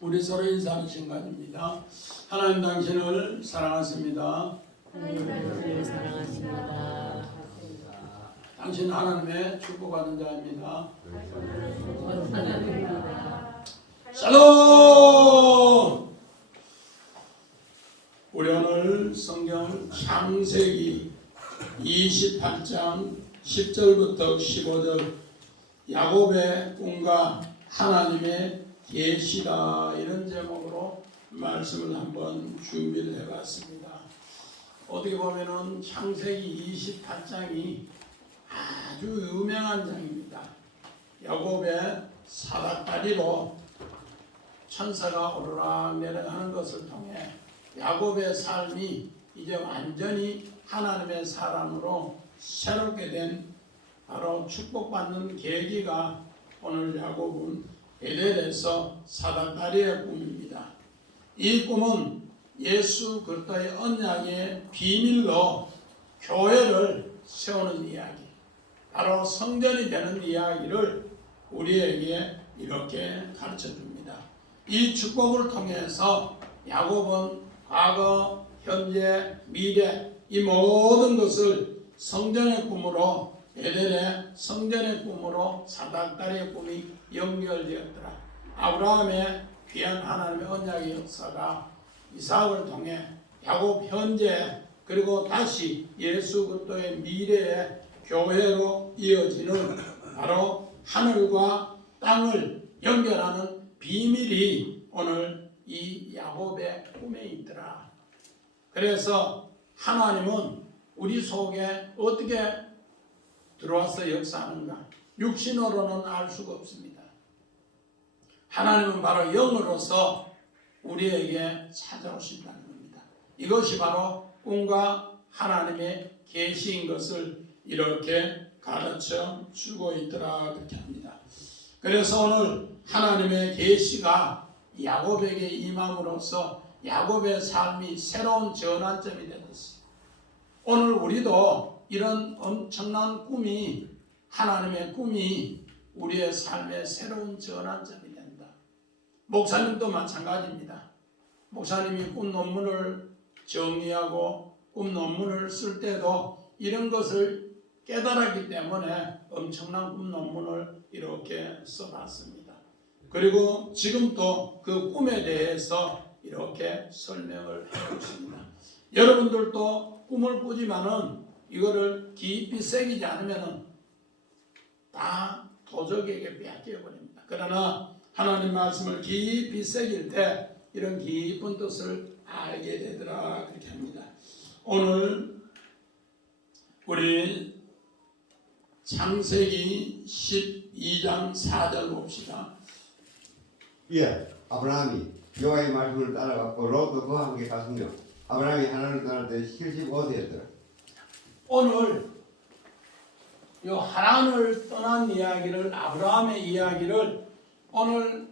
우리 서로 인사하는 시간입니다. 하나님 당신을 사랑하십니다. 하나님 당신을 사랑하십니다. 당신 하나님의 축복받는 자입니다. 감사합니다. 샬롬! 우리 오늘 성경 창세기 28장 10절부터 15절 야곱의 꿈과 하나님의 계시다 이런 제목으로 말씀을 한번 준비를 해봤습니다. 어떻게 보면은 창세기 28장이 아주 유명한 장입니다. 야곱의 사닥다리로 천사가 오르락 내려가는 것을 통해 야곱의 삶이 이제 완전히 하나님의 사람으로 새롭게 된 바로 축복받는 계기가 오늘 야곱은 베델에서 사닥다리의 꿈입니다. 이 꿈은 예수 그리스도의 언약의 비밀로 교회를 세우는 이야기, 바로 성전이 되는 이야기를 우리에게 이렇게 가르쳐 줍니다. 이 축복을 통해서 야곱은 과거, 현재, 미래 이 모든 것을 성전의 꿈으로 베델의 성전의 꿈으로 사닥다리의 꿈이 연결되었더라. 아브라함의 귀한 하나님의 언약의 역사가 이삭을 통해 야곱 현재 그리고 다시 예수 그리스도의 미래의 교회로 이어지는 바로 하늘과 땅을 연결하는 비밀이 오늘 이 야곱의 꿈에 있더라. 그래서 하나님은 우리 속에 어떻게 들어와서 역사하는가? 육신으로는 알 수가 없습니다. 하나님은 바로 영으로서 우리에게 찾아오신다는 겁니다. 이것이 바로 꿈과 하나님의 계시인 것을 이렇게 가르쳐 주고 있더라 그렇게 합니다. 그래서 오늘 하나님의 계시가 야곱에게 임함으로써 야곱의 삶이 새로운 전환점이 되었습니다. 오늘 우리도 이런 엄청난 꿈이 하나님의 꿈이 우리의 삶의 새로운 전환점이 된다. 목사님도 마찬가지입니다. 목사님이 꿈 논문을 정리하고 꿈 논문을 쓸 때도 이런 것을 깨달았기 때문에 엄청난 꿈 논문을 이렇게 써봤습니다. 그리고 지금 또 그 꿈에 대해서 이렇게 설명을 해주십니다. 여러분들도 꿈을 꾸지만은 이거를 깊이 새기지 않으면 다 도적에게 빼앗겨버립니다. 그러나 하나님 말씀을 깊이 새길 때 이런 깊은 뜻을 알게 되더라 그렇게 합니다. 오늘 우리 창세기 12장 4절 봅시다. 예, 아브라함이 여호와의 말씀을 따라갔고 롯도 그와 함께 갔으며 아브라함이 하나님을 떠날 때 75세였더라. 오늘 이 하란을 떠난 이야기를 아브라함의 이야기를 오늘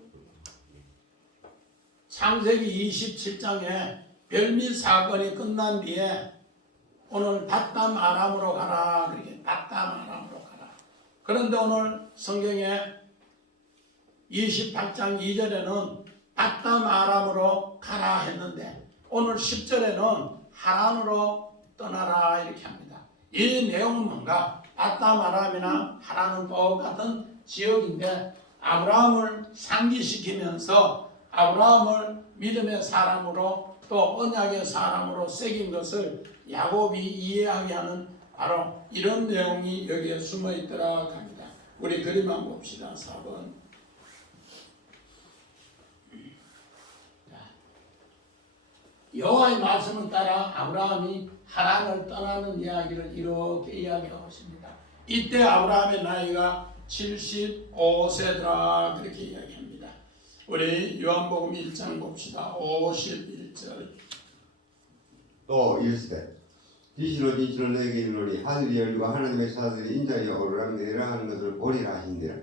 창세기 27장에 별미 사건이 끝난 뒤에 오늘 닷담 아람으로 가라 그렇게 닷담 아람으로 가라. 그런데 오늘 성경에 28장 2절에는 닷담 아람으로 가라 했는데 오늘 10절에는 하란으로 떠나라 이렇게 합니다. 이 내용은 뭔가? 닷담 아람이나 하란은 똑같은 지역인데 아브라함을 상기시키면서 아브라함을 믿음의 사람으로 또 언약의 사람으로 새긴 것을 야곱이 이해하게 하는 바로 이런 내용이 여기에 숨어 있더라 합니다. 우리 그림 한번 봅시다. 4번. 여호와의 말씀을 따라 아브라함이 하란을 떠나는 이야기를 이렇게 이야기하고 있습니다. 이때 아브라함의 나이가 75세더라 그렇게 이야기합니다. 우리 요한복음 1장 봅시다. 51절. 또 이르시되 진실로 진실로 너에게 이르노니 하늘이 열리고 하나님의 사자들이 인자에 오르락 내려가는 것을 보리라 하신대라.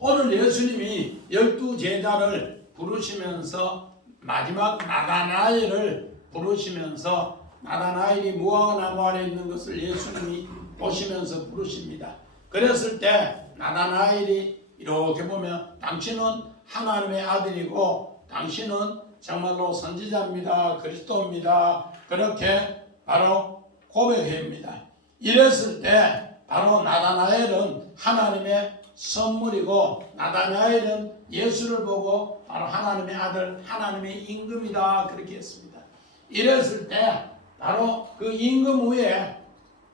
오늘 예수님이 12제자를 부르시면서 마지막 나다나엘을 부르시면서 나다나엘이 무화과나무 아래 있는 것을 예수님이 보시면서 부르십니다. 그랬을 때 나다나엘이 이렇게 보면 당신은 하나님의 아들이고 당신은 정말로 선지자입니다. 그리스도입니다. 그렇게 바로 고백합니다. 이랬을 때 바로 나다나엘은 하나님의 선물이고 나다나엘은 예수를 보고 바로 하나님의 아들 하나님의 임금이다 그렇게 했습니다. 이랬을 때 바로 그 임금 위에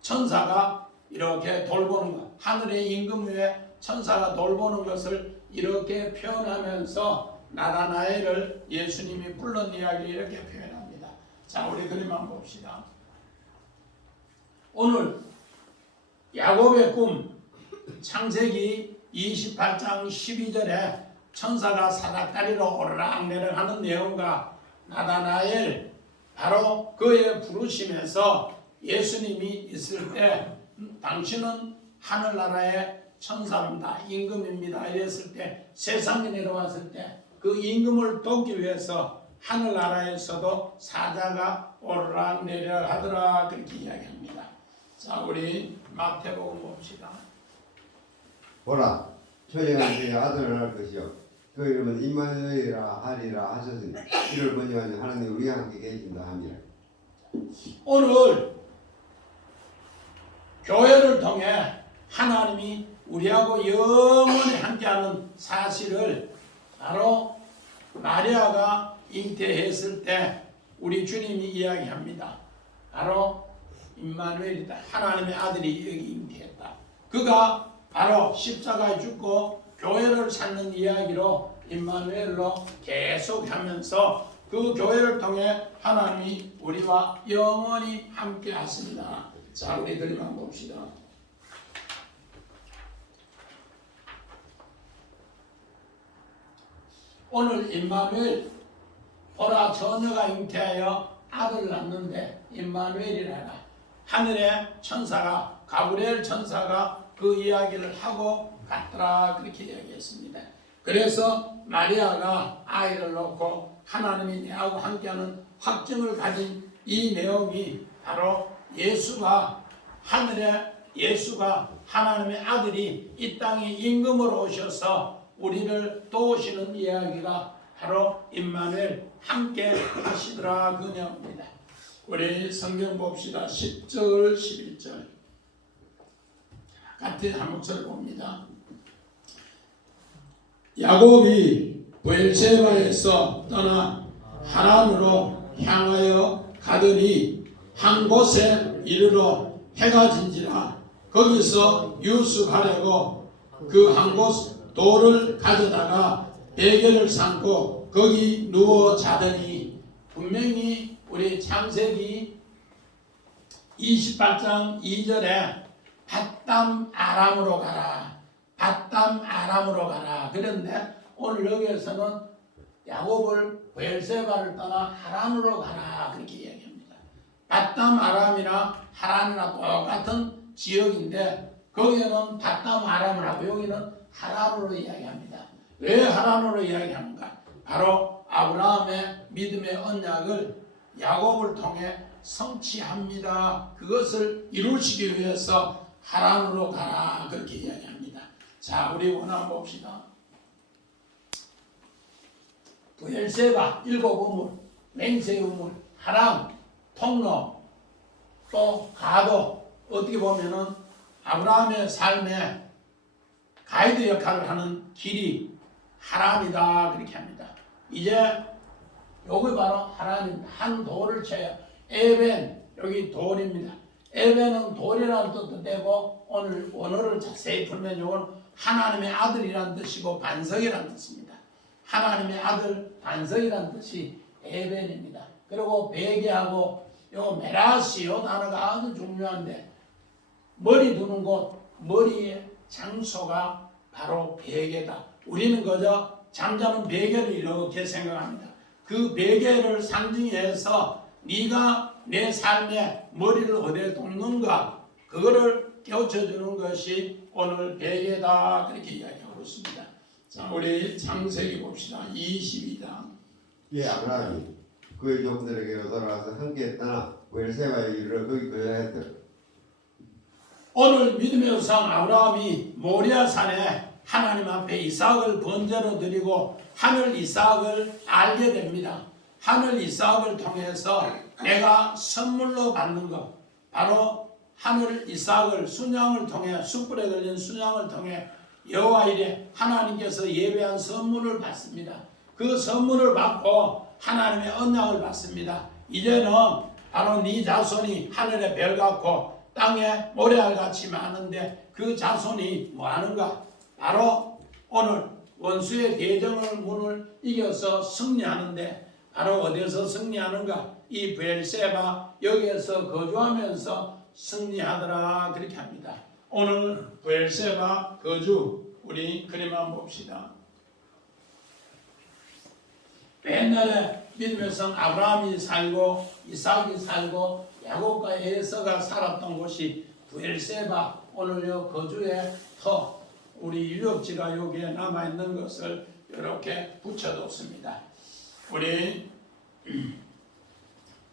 천사가 이렇게 돌보는 것, 하늘의 임금 위에 천사가 돌보는 것을 이렇게 표현하면서 나다나엘을 예수님이 불른 이야기를 이렇게 표현합니다. 자, 우리 그림 한번 봅시다. 오늘 야곱의 꿈 창세기 28장 12절에 천사가 사닥다리로 오르락내리락 하는 내용과 나다나엘 바로 그의 부르심에서 예수님이 있을 때 당신은 하늘나라의 천사입니다. 임금입니다. 이랬을 때 세상에 내려왔을 때 그 임금을 돕기 위해서 하늘나라에서도 사자가 오르락내리락 하더라 그렇게 이야기합니다. 자, 우리 마태복음 봅시다. 보라, 초령한 내 아들을 낳을 것이요 그 이름은 임마누엘이라 하리라 하셨으니 이를 번역하니 하나님 우리와 함께 계신다 합니다. 오늘 교회를 통해 하나님이 우리하고 영원히 함께하는 사실을 바로 마리아가 잉태했을 때 우리 주님이 이야기합니다. 바로 임마누엘이다. 하나님의 아들이 여기 잉태했다. 그가 바로 십자가에 죽고 교회를 찾는 이야기로 임마누엘로 계속하면서 그 교회를 통해 하나님이 우리와 영원히 함께 하십니다. 자, 우리 그림 한번 봅시다. 오늘 임마누엘, 보라 처녀가 잉태하여 아들을 낳는데 임마누엘이라라. 하늘의 천사가 가브리엘 천사가 그 이야기를 하고 갔더라 그렇게 이야기했습니다. 그래서 마리아가 아이를 낳고 하나님이 내하고 함께하는 확증을 가진 이 내용이 바로 예수가 하나님의 아들이 이 땅에 임금으로 오셔서 우리를 도우시는 이야기가 바로 임마누엘 함께 하시더라 그 내용입니다. 우리 성경 봅시다. 10절 11절 같은 한 목소리 봅니다. 야곱이 브엘세바에서 떠나 하란으로 향하여 가더니 한 곳에 이르러 해가 진지라. 거기서 유숙하려고 그 한 곳 돌을 가져다가 베개를 삼고 거기 누워 자더니, 분명히 우리 창세기 28장 2절에 밧담 아람으로 가라, 밧담 아람으로 가라. 그런데 오늘 여기에서는 야곱을 브엘세바를 떠나 하란으로 가라 그렇게 이야기합니다. 밧담 아람이나 하란이나 똑같은 지역인데 거기에는 밧담 아람을 하고 여기는 하란으로 이야기합니다. 왜 하란으로 이야기합니까? 바로 아브라함의 믿음의 언약을 야곱을 통해 성취합니다. 그것을 이루시기 위해서 하란으로 가라 그렇게 이야기합니다. 자, 우리 원한 봅시다. 브엘세바 일곱 우물, 맹세 우물, 하란, 통로, 또 가도, 어떻게 보면은 아브라함의 삶에 가이드 역할을 하는 길이 하란이다 그렇게 합니다. 이제 여기 바로 하란입니다. 한 돌을 쳐요. 에벤, 여기 돌입니다. 에벤은 돌이라는 뜻도 되고 오늘 원어를 자세히 풀면 이건 하나님의 아들이라는 뜻이고 반석이라는 뜻입니다. 하나님의 아들 반석이라는 뜻이 에벤입니다. 그리고 베개하고 요 메라시 요 단어가 아주 중요한데 머리 두는 곳, 머리의 장소가 바로 베개다. 우리는 그저 잠자는 베개를 이렇게 생각합니다. 그 베개를 상징해서 네가 내 삶에 머리를 어디에 뒀는가 그거를 깨우쳐주는 것이 오늘 베개다 그렇게 이야기하고 있습니다. 자, 우리 창세기 봅시다. 22장. 예, 아브라함이 그의 종들에게로 돌아가서 함께 떠나 브엘세바에 이르러 거기 거주하였더라. 오늘 믿음의 우상 아브라함이 모리아산에 하나님 앞에 이삭을 번제로 드리고 하늘 이삭을 알게 됩니다. 하늘 이삭을 통해서 내가 선물로 받는 것, 바로 하늘 이삭을 순양을 통해, 숯불에 걸린 순양을 통해 여호와 이래 하나님께서 예배한 선물을 받습니다. 그 선물을 받고 하나님의 언약을 받습니다. 이제는 바로 네 자손이 하늘의 별 같고 땅에 모래알같이 많은데 그 자손이 뭐 하는가? 바로 오늘 원수의 대적을 문을 이겨서 승리하는데, 바로 어디서 승리하는가? 이 브엘세바 여기에서 거주하면서 승리하더라, 그렇게 합니다. 오늘 브엘세바 거주, 우리 그림 한번 봅시다. 옛날에 믿음의 성 아브라함이 살고 이삭이 살고 야곱과 에서가 살았던 곳이 브엘세바, 오늘 요 거주의 터, 우리 유적지가 여기에 남아있는 것을 이렇게 붙여뒀습니다. 우리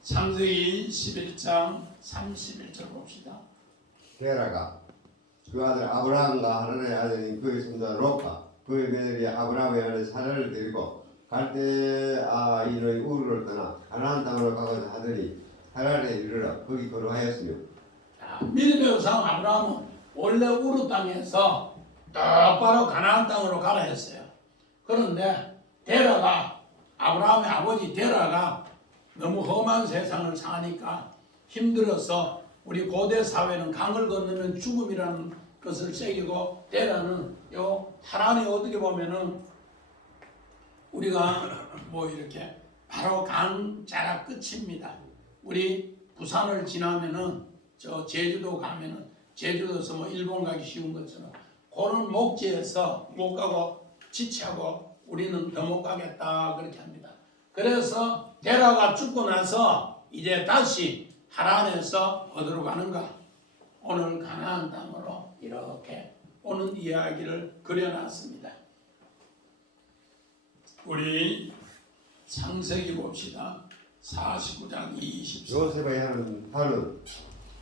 창세기 11장 31절 봅시다. 게라가 그 아들 아브라함과 하란의 아들인 그의 손자 롯과 그의 며느리 아브라함의 아들 사라를 데리고 갈대아인의 우르를 떠나 가나안 땅으로 가고자 하더니 하란에 이르러 거기 거주하였으며. 믿음의 우상 아브라함은 원래 우르 땅에서 똑바로 가나안 땅으로 가라 했어요. 그런데 데라가, 아브라함의 아버지 데라가 너무 험한 세상을 사니까 힘들어서, 우리 고대 사회는 강을 건너면 죽음이라는 것을 새기고, 데라는 요 하란이 어떻게 보면은 우리가 뭐 이렇게 바로 강 자락 끝입니다. 우리 부산을 지나면은 저 제주도 가면은, 제주도에서 뭐 일본 가기 쉬운 것처럼 그런 목지에서 못 가고 지치하고 우리는 더 못 가겠다, 그렇게 합니다. 그래서 데라가 죽고 나서 이제 다시 하란에서 어디로 가는가? 오늘 가나안 땅으로 이렇게 오는 이야기를 그려놨습니다. 우리 창세기 봅시다. 49장 24절. 요셉의 하는 팔은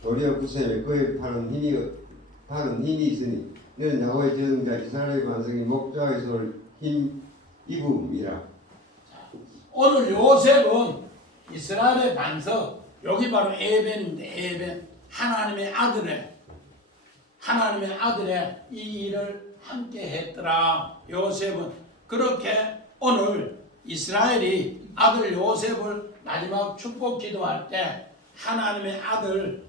도리어 구셈에 그의 팔은 힘이 있으니 이는 야곱의 제등자 이스라엘의 반석이 목자에서 올 힘 입음이라. 오늘 요셉은 이스라엘의 반석, 여기 바로 에벤입니다. 에벤, 하나님의 아들의 이 일을 함께 했더라. 요셉은 그렇게 오늘 이스라엘이 아들 요셉을 마지막 축복 기도할 때 하나님의 아들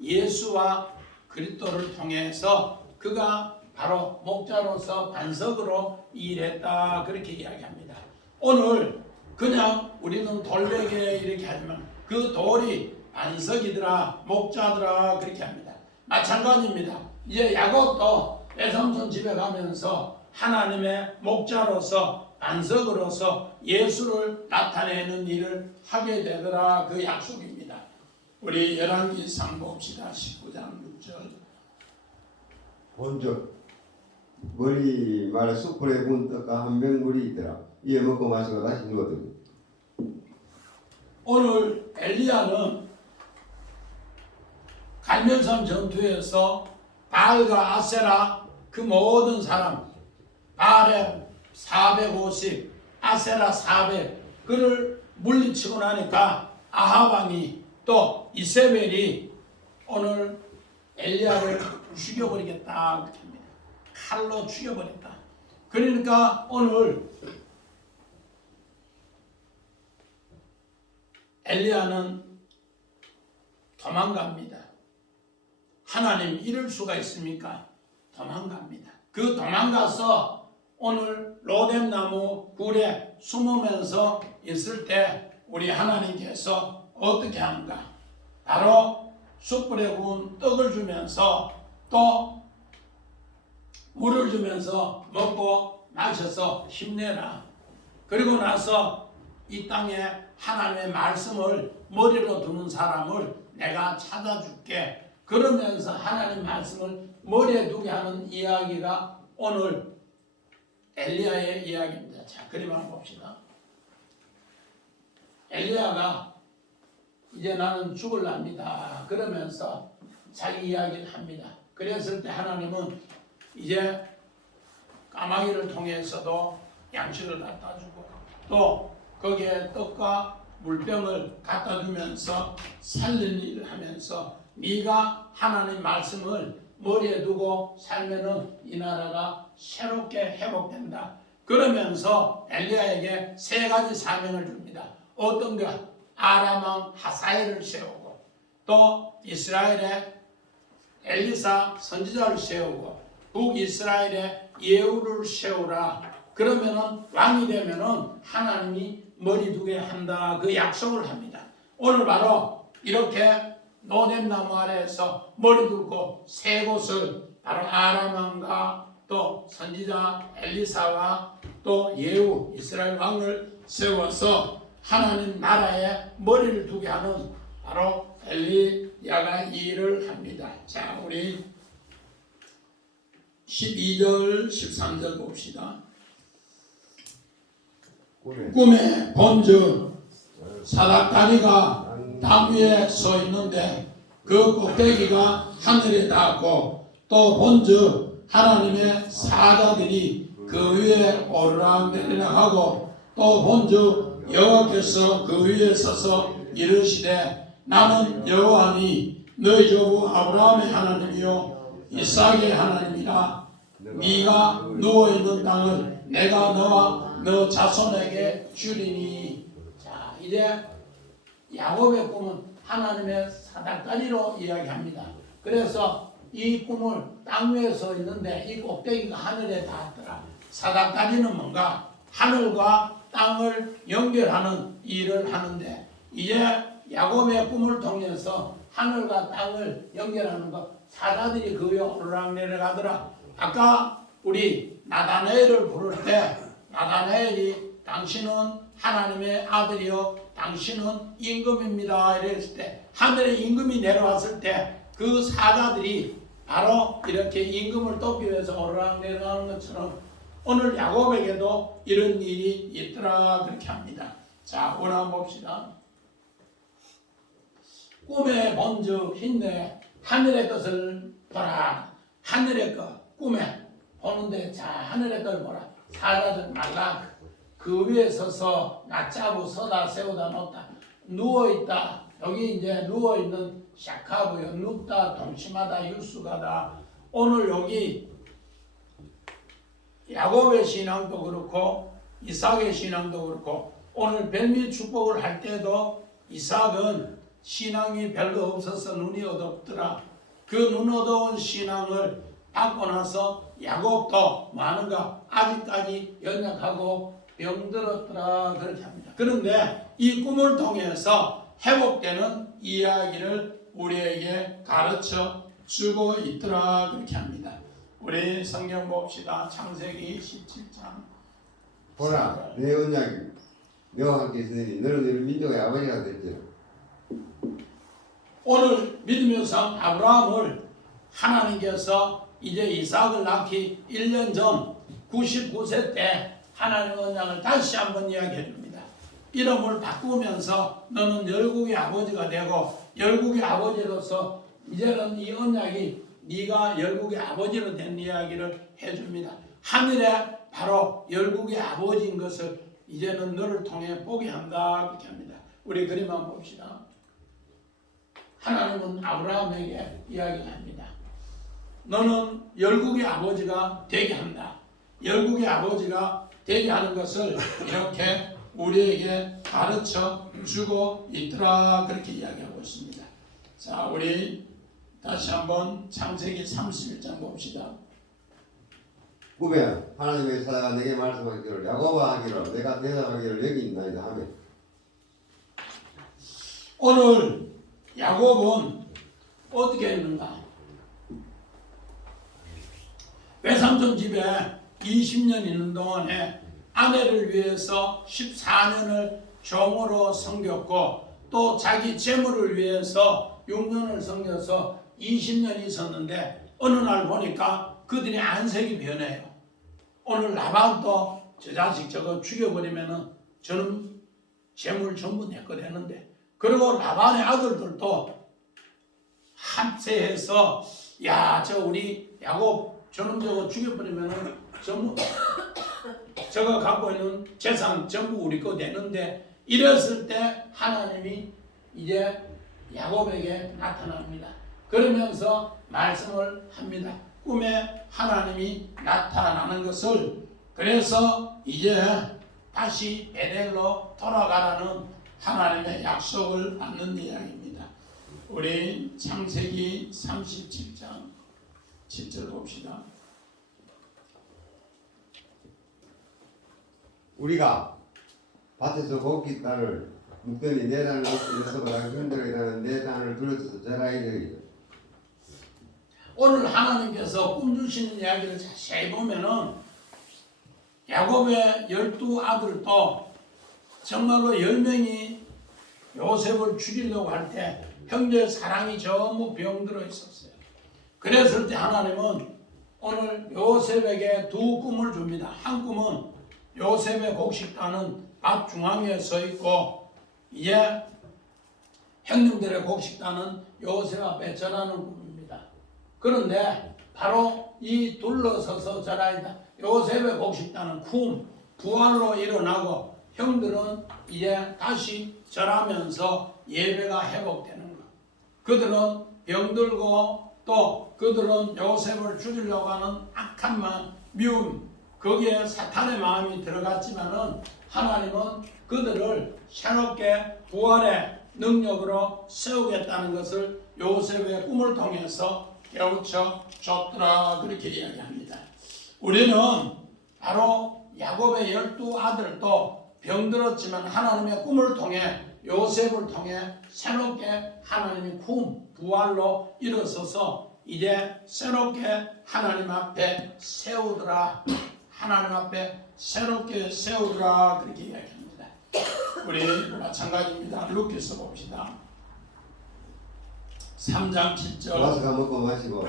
예수와 그리스도를 통해서 그가 바로 목자로서 반석으로 일했다, 그렇게 이야기합니다. 오늘 그냥 우리는 돌베개 이렇게 하지만 그 돌이 반석이더라, 목자더라, 그렇게 합니다. 마찬가지입니다. 이제 야곱도 외삼촌 집에 가면서 하나님의 목자로서 반석으로서 예수를 나타내는 일을 하게 되더라, 그 약속입니다. 우리 열왕기상 봅시다. 19장 6절. 본즉 머리 말에 숯불에 구운 떡과 한 병물이 있더라. 이에 먹고 마시고 다시 누웠더니. 오늘 엘리야는 갈멜산 전투에서 바알과 아세라, 그 모든 사람, 바알의 450, 아세라 400, 그를 물리치고 나니까 아하방이 또 이세벨이 오늘 엘리야를 죽여버리겠다, 그렇게 합니다. 칼로 죽여버렸다. 그러니까 오늘 엘리야는 도망갑니다. 하나님 이럴 수가 있습니까? 도망갑니다. 그 도망가서 오늘 로뎀나무 굴에 숨으면서 있을 때 우리 하나님께서 어떻게 하는가? 바로 숯불에 구운 떡을 주면서 또 물을 주면서 먹고 마셔서 힘내라. 그리고 나서 이 땅에 하나님의 말씀을 머리로 두는 사람을 내가 찾아줄게. 그러면서 하나님 말씀을 머리에 두게 하는 이야기가 오늘 엘리야의 이야기입니다. 자, 그림 한번 봅시다. 엘리야가 이제 나는 죽을랍니다. 그러면서 자기 이야기를 합니다. 그랬을 때 하나님은 이제 까마귀를 통해서도 양식을 갖다 주고 또 거기에 떡과 물병을 갖다 주면서 살리는 일을 하면서 네가 하나님 말씀을 머리에 두고 살면은 이 나라가 새롭게 회복된다. 그러면서 엘리야에게 세 가지 사명을 줍니다. 어떤 것? 아람 왕 하사엘을 세우고 또 이스라엘에 엘리사 선지자를 세우고 북이스라엘에 예후를 세우라. 그러면은 왕이 되면은 하나님이 머리 두게 한다. 그 약속을 합니다. 오늘 바로 이렇게 노뎀나무 아래에서 머리 두고 세 곳을 바로 아람 왕과 또 선지자 엘리사와 또 예후 이스라엘 왕을 세워서 하나님 나라에 머리를 두게 하는 바로 엘리야가 이 일을 합니다. 자, 우리 12절 13절 봅시다. 꿈에 본즉 사닥다리가 담 위에 서 있는데 그 꼭대기가 하늘에 닿았고 또 본즉 하나님의 사자들이 그 위에 오르락내리락 하고 또 본즉 여호와께서 그 위에 서서 이르시되 나는 여호와니 너희 조부 아브라함의 하나님이요 이삭의 하나님이라. 네가 누워있는 땅을 내가 너와 너 자손에게 주리니. 자, 이제 야곱의 꿈은 하나님의 사닥다리로 이야기합니다. 그래서 이 꿈을 땅 위에 서 있는데 이 꼭대기가 하늘에 닿았더라. 사닥다리는 뭔가 하늘과 땅을 연결하는 일을 하는데 이제 야곱의 꿈을 통해서 하늘과 땅을 연결하는 것, 사자들이 그 위에 오르락내리락하더라. 아까 우리 나다나엘을 부를 때 나다나엘이 당신은 하나님의 아들이요 당신은 임금입니다 이랬을 때 하늘에 임금이 내려왔을 때 그 사자들이 바로 이렇게 임금을 돕기 위해서 오르락내리락하는 것처럼 오늘 야곱에게도 이런 일이 있더라 그렇게 합니다. 자, 오늘 한번 봅시다. 꿈에 본즉 힘내 하늘의 것을 보라. 하늘의 것 꿈에 보는데 자 하늘의 것을 보라. 사자들 말라 그 위에 서서 낮자고 서다 세우다 놓다 누워있다. 여기 이제 누워있는 샤카브요 눕다 동침하다 유수가다. 오늘 여기 야곱의 신앙도 그렇고 이삭의 신앙도 그렇고 오늘 벨미 축복을 할 때도 이삭은 신앙이 별로 없어서 눈이 어둡더라. 그 눈 어두운 신앙을 받고 나서 야곱도 많은가 아직까지 연약하고 병들었더라 그렇게 합니다. 그런데 이 꿈을 통해서 회복되는 이야기를 우리에게 가르쳐 주고 있더라 그렇게 합니다. 우리 성경 봅시다. 창세기 17장. 보라 내 언약이 너와 함께 있으니 너는 너희 민족의 아버지가 됐지. 오늘 믿음의 성 아브라함을 하나님께서 이제 이삭을 낳기 1년 전 99세 때 하나님의 언약을 다시 한번 이야기해 줍니다. 이름을 바꾸면서 너는 열국의 아버지가 되고 열국의 아버지로서 이제는 이 언약이 네가 열국의 아버지로 된 이야기를 해줍니다. 하늘에 바로 열국의 아버지인 것을 이제는 너를 통해 보게 한다 그렇게 합니다. 우리 그림 한번 봅시다. 하나님은 아브라함에게 이야기합니다. 너는 열국의 아버지가 되게 한다. 열국의 아버지가 되게 하는 것을 이렇게 우리에게 가르쳐 주고 있더라 그렇게 이야기하고 있습니다. 자, 우리 다시 한번 창세기 31장 봅시다. 꿈에 하나님의 사자가 내게 말씀하기를 야곱아 하기를 내가 대답하기를 여기 있나이다 하며. 오늘 야곱은 어떻게 했는가? 외삼촌 집에 20년 있는 동안에 아내를 위해서 14년을 종으로 섬겼고 또 자기 재물을 위해서 6년을 섬겨서 20년이 있었는데 어느 날 보니까 그들의 안색이 변해요. 오늘 라반도 저 자식 저거 죽여버리면은 저는 재물 전부 내 거 되는데 그리고 라반의 아들들도 합세해서 야 저 우리 야곱 저놈 저거 죽여버리면은 전부 저가 갖고 있는 재산 전부 우리 거 되는데 이랬을 때 하나님이 이제 야곱에게 나타납니다. 그러면서 말씀을 합니다. 꿈에 하나님이 나타나는 것을 그래서 이제 다시 베델로 돌아가라는 하나님의 약속을 받는 이야기입니다. 우리 창세기 37장 7절 봅시다. 우리가 밭에서 곡기 땅을 묵더니 네 단을 일어서보다 흔들어 일하는 네 단을 둘러서서 전하게 되리라. 오늘 하나님께서 꿈 주시는 이야기를 자세히 보면은 야곱의 12아들도 정말로 10명이 요셉을 죽이려고 할 때 형제 사랑이 전부 병들어 있었어요. 그랬을 때 하나님은 오늘 요셉에게 두 꿈을 줍니다. 한 꿈은 요셉의 곡식단은 밭 중앙에 서 있고 이제 형님들의 곡식단은 요셉 앞에 전하는 꿈입니다. 그런데 바로 이 둘러서서 전하이다. 요셉의 곡식단은 부활로 일어나고 형들은 이제 다시 절하면서 예배가 회복되는 것. 그들은 병들고 또 그들은 요셉을 죽이려고 하는 악한 마음, 미움, 거기에 사탄의 마음이 들어갔지만은 하나님은 그들을 새롭게 부활의 능력으로 세우겠다는 것을 요셉의 꿈을 통해서 깨우쳐 줬더라 그렇게 이야기합니다. 우리는 바로 야곱의 12아들도 병들었지만 하나님의 꿈을 통해 요셉을 통해 새롭게 하나님의 부활로 일어서서 이제 새롭게 하나님 앞에 세우더라. 하나님 앞에 새롭게 세우더라 그렇게 이야기합니다. 우리 마찬가지입니다. 루키스 봅시다. 3장 7절. 보아스가 먹고 마시고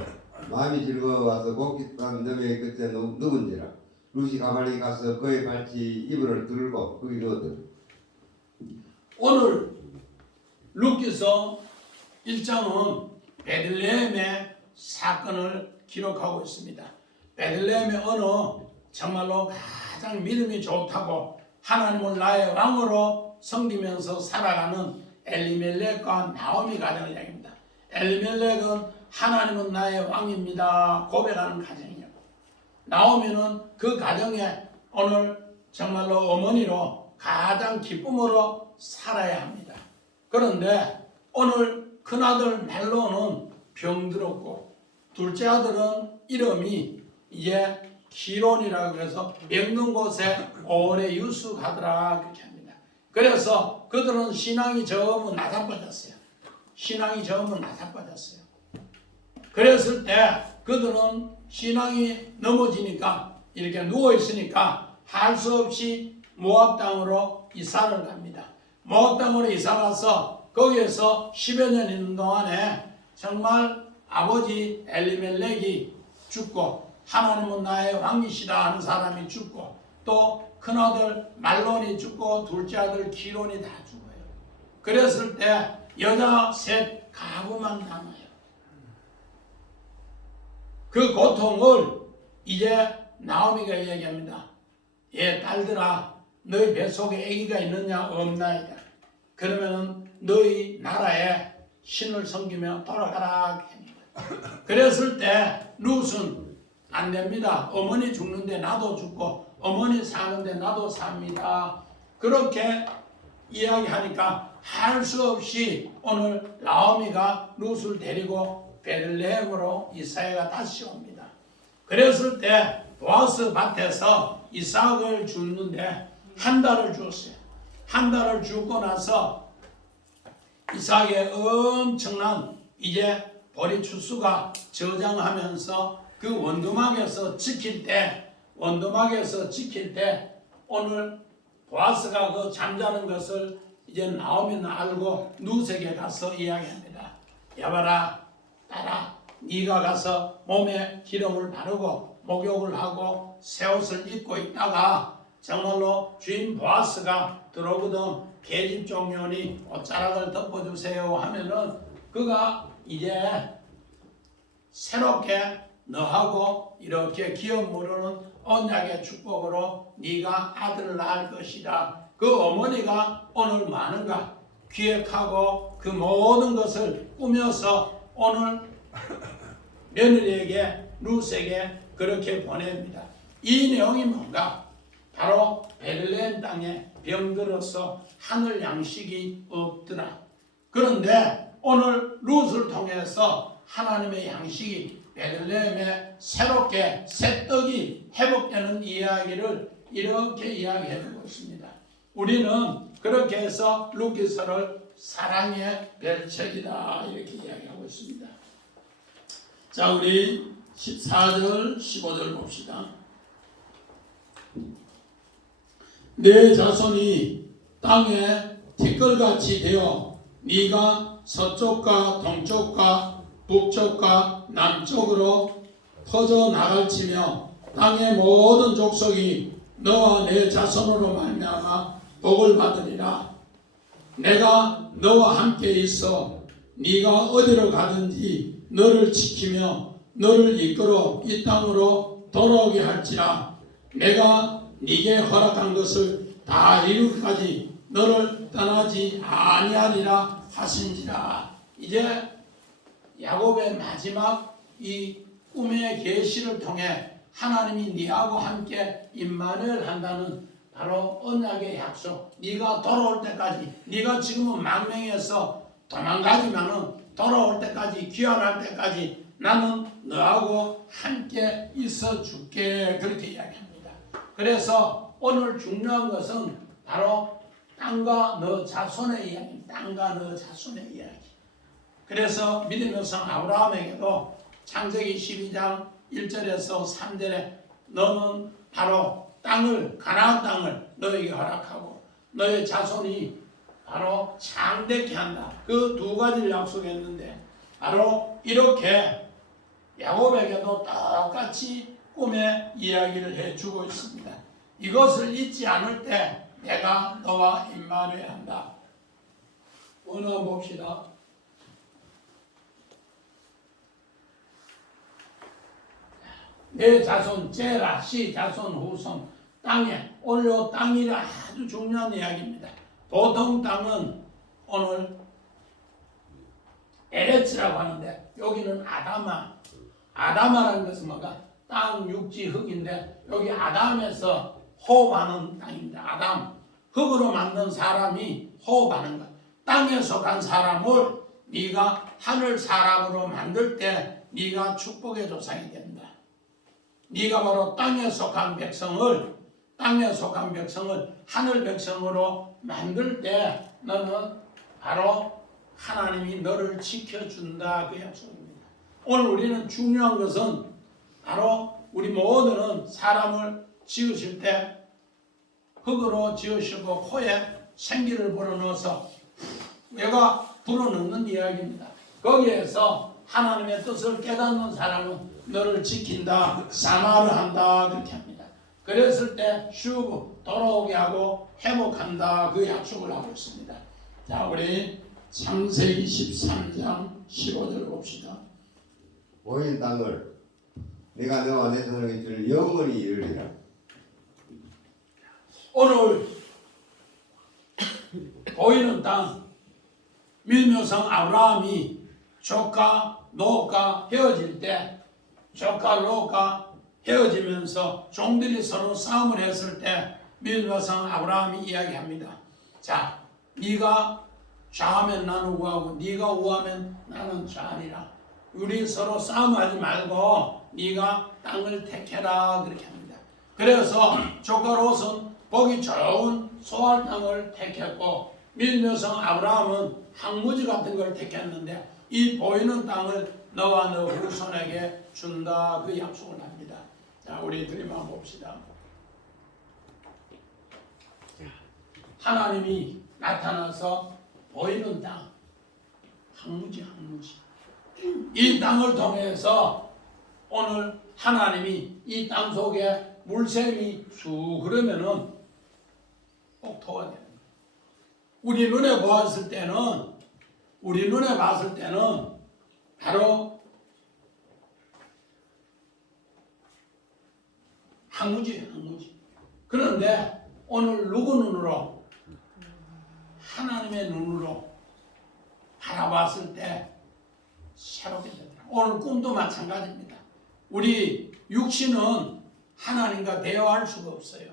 마음이 즐거워서 곡기땀 너의 끝에 누운지라. 룻이 가만히 가서 그의 발치 이불을 들고 거기 누웠더라. 오늘 루키서 1장은 베들레헴의 사건을 기록하고 있습니다. 베들레헴의 어느 정말로 가장 믿음이 좋다고 하나님을 나의 왕으로 섬기면서 살아가는 엘리멜렉과 나오미 가정을 이야기합니다. 엘리멜렉은 하나님은 나의 왕입니다 고백하는 가정이에요. 나오미는 그 가정에 오늘 정말로 어머니로 가장 기쁨으로 살아야 합니다. 그런데 오늘 큰아들 멜로는 병들었고 둘째 아들은 이름이 이제 기론이라고 해서 먹는 곳에 오래 유숙하더라 그렇게 합니다. 그래서 그들은 신앙이 전부 나사빠졌어요. 신앙이 전부 나사빠졌어요. 그랬을 때 그들은 신앙이 넘어지니까 이렇게 누워있으니까 할 수 없이 모압 땅으로 이사를 갑니다. 모압 땅으로 이사 가서 거기에서 10여 년 있는 동안에 정말 아버지 엘리멜렉이 죽고 하나님은 나의 왕이시다 하는 사람이 죽고 또 큰아들 말론이 죽고 둘째 아들 기론이 다 죽어요. 그랬을 때 여자 셋 가부만 남아요. 그 고통을 이제 나오미가 얘기합니다. 예, 딸들아, 너희 뱃속에 아기가 있느냐 없나이다. 그러면은 너희 나라에 신을 섬기며 돌아가라 합니다. 그랬을 때 룻은 안 됩니다. 어머니 죽는데 나도 죽고 어머니 사는데 나도 삽니다. 그렇게 이야기하니까 할 수 없이 오늘 나오미가 룻을 데리고 베들레헴으로 이삭가 다시 옵니다. 그랬을 때 보아스 밭에서 이삭을 줍는데 한 달을 주었어요. 한 달을 주고 나서 이삭의 엄청난 이제 보리 추수가 저장하면서 그 원두막에서 지킬 때 오늘 보아스가 그 잠자는 것을 이제 나오면 알고 룻에게 가서 이야기합니다. 여봐라, 딸아, 네가 가서 몸에 기름을 바르고 목욕을 하고 새 옷을 입고 있다가 정말로 주인 보아스가 들어오거든 계집 종려니 옷자락을 덮어주세요 하면은 그가 이제 새롭게 너하고 이렇게 기업 모르는 언약의 축복으로 네가 아들을 낳을 것이라. 그 어머니가 오늘 많은가 기획하고 그 모든 것을 꾸며서 오늘 며느리에게 룻에게 그렇게 보냅니다. 이 내용이 뭔가? 바로 베들레헴 땅에 병들어서 하늘 양식이 없더라. 그런데 오늘 룻을 통해서 하나님의 양식이 베들레헴에 새롭게 새 떡이 회복되는 이야기를 이렇게 이야기해주고 있습니다. 우리는 그렇게 해서 룻기서를 사랑의 별책이다 이렇게 이야기하고 있습니다. 자, 우리 14절 15절 봅시다. 내 자손이 땅에 티끌같이 되어 네가 서쪽과 동쪽과 북쪽과 남쪽으로 퍼져 나갈지며 땅의 모든 족속이 너와 내 자손으로 말미암아 복을 받으리라. 내가 너와 함께 있어 네가 어디로 가든지 너를 지키며 너를 이끌어 이 땅으로 돌아오게 할지라. 내가 네게 허락한 것을 다 이루기까지 너를 떠나지 아니하리라 하신지라. 이제 야곱의 마지막 이 꿈의 계시를 통해 하나님이 네하고 함께 임마누엘 한다는 바로 언약의 약속. 네가 돌아올 때까지, 네가 지금은 망명해서 도망가지만은 돌아올 때까지, 귀환할 때까지 나는 너하고 함께 있어 줄게. 그렇게 이야기합니다. 그래서 오늘 중요한 것은 바로 땅과 너 자손의 이야기, 땅과 너 자손의 이야기. 그래서 믿음의 성 아브라함에게도 창세기 12장 1절에서 3절에 너는 바로 땅을, 가나안 땅을 너에게 허락하고 너의 자손이 바로 창대케 한다. 그 두 가지를 약속했는데 바로 이렇게 야곱에게도 똑같이 꿈의 이야기를 해주고 있습니다. 이것을 잊지 않을 때 내가 너와 임마누엘 한다. 오늘 봅시다. 내 자손 제라 시 자손 후손 땅에, 오늘 땅이라 아주 중요한 이야기입니다. 보통 땅은 오늘 에레츠라고 하는데 여기는 아다마라는 것은 뭐가? 땅, 육지, 흙인데 여기 아담에서 호흡하는 땅입니다. 아담, 흙으로 만든 사람이 호흡하는 것. 땅에 속한 사람을 네가 하늘 사람으로 만들 때 네가 축복의 조상이 된다. 네가 바로 땅에 속한 백성을 하늘 백성으로 만들 때 너는 바로 하나님이 너를 지켜준다. 그 약속입니다. 오늘 우리는 중요한 것은 바로 우리 모두는 사람을 지으실 때 흙으로 지으시고 코에 생기를 불어넣어서 얘가 불어넣는 이야기입니다. 거기에서 하나님의 뜻을 깨닫는 사람은 너를 지킨다, 사마를 한다 그렇게 합니다. 그랬을 때 슈브 돌아오게 하고 회복한다 그 약속을 하고 있습니다. 자, 우리 창세기 13장 15절 봅시다. 보인 땅을 내가 너와 내 자손에게 줄 영원히 이르리라. 오늘 보이는 땅, 밀묘성 아브라함이 조카 롯과 헤어질 때, 조카 롯과 헤어지면서 종들이 서로 싸움을 했을 때 밀묘성 아브라함이 이야기합니다. 자, 네가 좌하면 나는 우하고 네가 우하면 나는 좌하리라. 우리 서로 싸움하지 말고 네가 땅을 택해라 그렇게 합니다. 그래서 조카 롯은 보기 좋은 소알 땅을 택했고 밀묘성 아브라함은 항무지 같은 걸 택했는데 이 보이는 땅을 너와 너 후손에게 준다 그 약속을 합니다. 자, 우리 둘이만 봅시다. 하나님이 나타나서 보이는 땅, 항무지 이 땅을 통해서 오늘 하나님이 이 땅 속에 물샘이 쑥 흐르면은 폭토가 됩니다. 우리 눈에 봤을 때는 바로 항무지. 그런데 오늘 누구 눈으로? 하나님의 눈으로 바라봤을 때 새롭게 되더라. 오늘 꿈도 마찬가지입니다. 우리 육신은 하나님과 대화할 수가 없어요.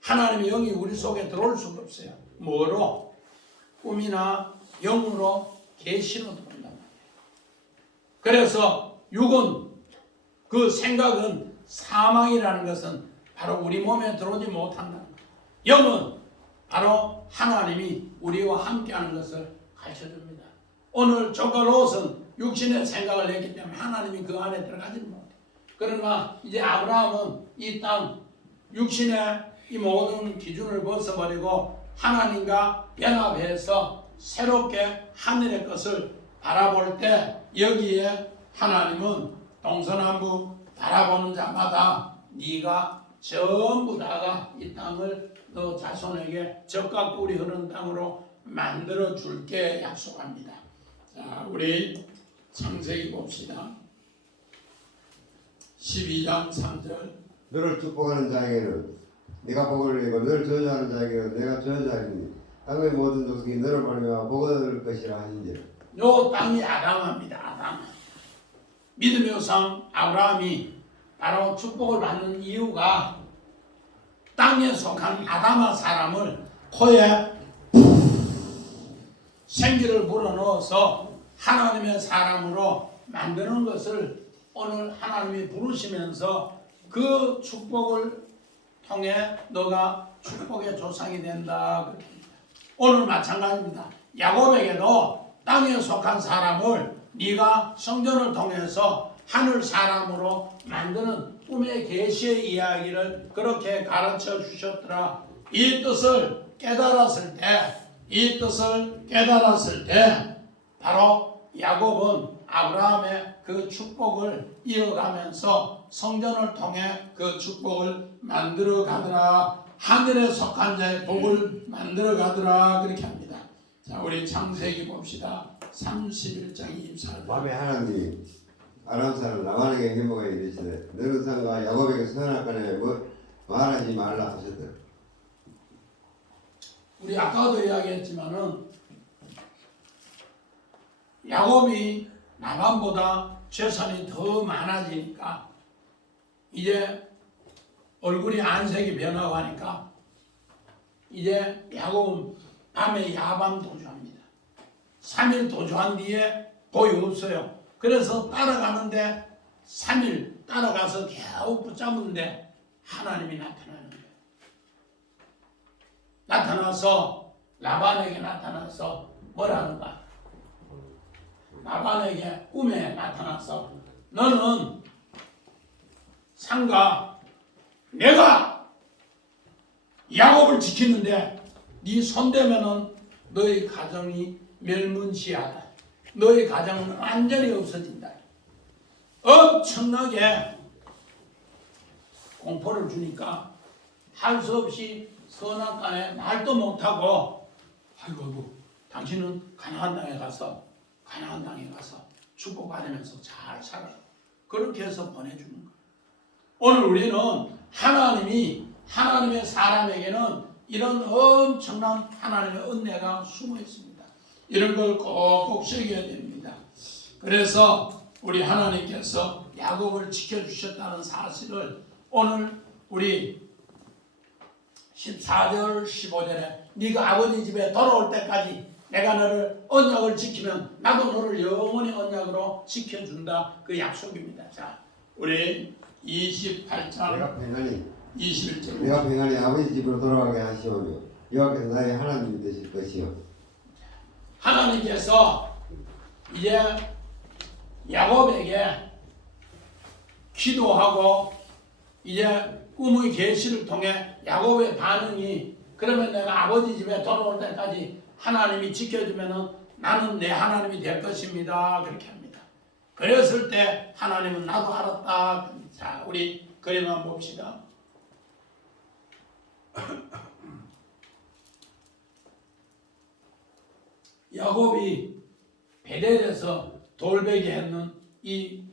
하나님의 영이 우리 속에 들어올 수가 없어요. 뭐로? 꿈이나 영으로 계시로 들어온단 말이에요. 그래서 육은 그 생각은 사망이라는 것은 바로 우리 몸에 들어오지 못한다는 거예요. 영은 바로 하나님이 우리와 함께하는 것을 가르쳐줍니다. 오늘 조카 롯은 육신의 생각을 냈기 때문에 하나님이 그 안에 들어가지 못해요. 그러나 이제 아브라함은 이 땅 육신의 이 모든 기준을 벗어버리고 하나님과 연합해서 새롭게 하늘의 것을 바라볼 때 여기에 하나님은 동서남북 바라보는 자마다 네가 전부 다가 이 땅을 너 자손에게 적과 꿀이 흐르는 땅으로 만들어 줄게 약속합니다. 자, 우리 창세기 봅시다. 12장 3절. 너를 축복하는 자에게는 네가 복을 내고 너를 저주하는 자에게는 내가 저주하리니 땅의 모든 족속이 너를 말미암아 복을 얻을 것이라 하신지라. 요 땅이 아담입니다. 아담. 믿음의 우상 아브라함이 바로 축복을 받는 이유가 땅에 속한 아담아 사람을 코에 생기를 불어넣어서 하나님의 사람으로 만드는 것을 오늘 하나님이 부르시면서 그 축복을 통해 너가 축복의 조상이 된다. 오늘 마찬가지입니다. 야곱에게도 땅에 속한 사람을 네가 성전을 통해서 하늘 사람으로 만드는 꿈의 계시의 이야기를 그렇게 가르쳐 주셨더라. 이 뜻을 깨달았을 때 바로 야곱은 아브라함의 그 축복을 이어가면서 성전을 통해 그 축복을 만들어 가더라. 하늘에 속한 자의 복을 만들어 가더라. 그렇게 합니다. 자, 우리 창세기 봅시다. 31장 24절. 밤에 하나님이 아람 사람 라반에게 행복하게 이르시되 너는 상과 야곱에게 선악간에 말하지 말라 하셨더라. 우리 아까도 이야기했지만은 야곱이 라반보다 재산이 더 많아지니까 이제 얼굴이 안색이 변하고 하니까 이제 야곱은 밤에 야밤 도주합니다. 3일 도주한 뒤에 거의 없어요. 그래서 따라가는데 3일 따라가서 겨우 붙잡는데 하나님이 나타나는 거예요. 나타나서 라반에게 나타나서 뭐라는가? 라반에게 꿈에 나타나서 너는 상가 내가 야곱을 지키는데 네 손대면은 너의 가정이 멸문지하다. 너의 가정은 완전히 없어진다. 엄청나게 공포를 주니까 할 수 없이 선악간에 말도 못하고 아이고 당신은 가나안 땅에 가서 축복받으면서 잘 살아라. 그렇게 해서 보내주는 거예요. 오늘 우리는 하나님의 사람에게는 이런 엄청난 하나님의 은혜가 숨어 있습니다. 이런 걸 꼭꼭 새겨야 됩니다. 그래서 우리 하나님께서 야곱을 지켜주셨다는 사실을 오늘 우리 14절 15절에 네가 아버지 집에 돌아올 때까지 내가 너를 언약을 지키면 나도 너를 영원히 언약으로 지켜준다. 그 약속입니다. 자, 우리 28장 내가 평안히 21절 내가 평안히 아버지 집으로 돌아가게 하시오며 여호와께서 나의 하나님이 되실 것이요. 하나님께서 이제 야곱에게 기도하고 이제 꿈의 계시를 통해 야곱의 반응이 그러면 내가 아버지 집에 돌아올 때까지 하나님이 지켜주면은 나는 내 하나님이 될 것입니다. 그렇게 합니다. 그랬을 때 하나님은 나도 알았다. 자, 우리 그림 한번 봅시다. 야곱이 베델에서 돌베개 했는 이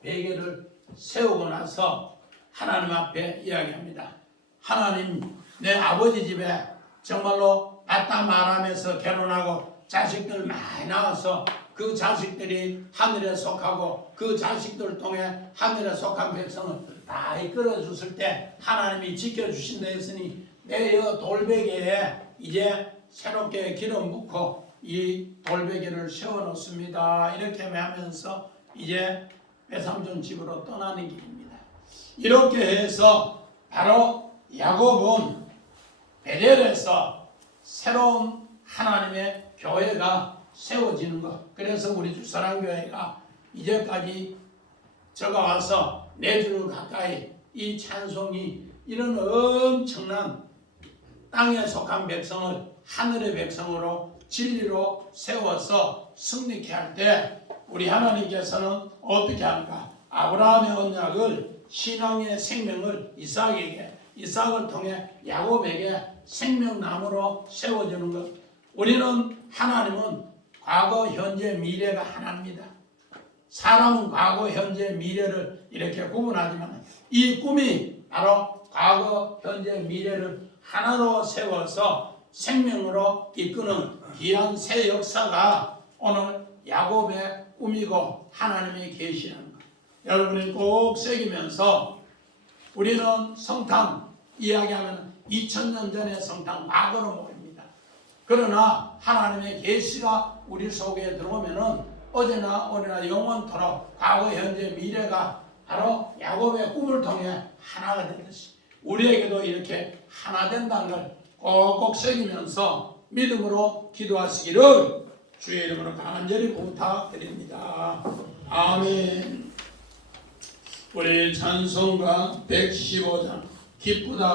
베개를 세우고 나서 하나님 앞에 이야기합니다. 하나님, 내 아버지 집에 정말로 아담 아람에서 결혼하고 자식들 많이 낳아서 그 자식들이 하늘에 속하고 그 자식들 통해 하늘에 속한 백성을 다 이끌어 줬을 때 하나님이 지켜주신다 했으니 내 돌베개에 이제 새롭게 기름 붓고 이 돌베개를 세워놓습니다. 이렇게 하면서 이제 외삼촌 집으로 떠나는 길입니다. 이렇게 해서 바로 야곱은 베델에서 새로운 하나님의 교회가 세워지는 것. 그래서 우리 주사랑교회가 이제까지 저가 와서 4주를 가까이 이 찬송이 이런 엄청난 땅에 속한 백성을 하늘의 백성으로 진리로 세워서 승리케 할 때 우리 하나님께서는 어떻게 하는가? 아브라함의 언약을 신앙의 생명을 이삭에게, 이삭을 통해 야곱에게 생명나무로 세워주는 것. 우리는 하나님은 과거, 현재, 미래가 하나입니다. 사람은 과거, 현재, 미래를 이렇게 구분하지만 이 꿈이 바로 과거, 현재, 미래를 하나로 세워서 생명으로 이끄는 귀한 새 역사가 오늘 야곱의 꿈이고 하나님의 계시라는 것. 여러분이 꼭 새기면서 우리는 성탄 이야기하면 2000년 전의 성탄 과거로 모입니다. 그러나 하나님의 계시가 우리 속에 들어오면은 어제나 오늘나 영원토록 과거, 현재, 미래가 바로 야곱의 꿈을 통해 하나가 되듯이 우리에게도 이렇게 하나 된다는 걸 꼭꼭 새기면서 믿음으로 기도하시기를 주의 이름으로 간절히 부탁드립니다. 아멘. 우리 찬송가 115장 기쁘다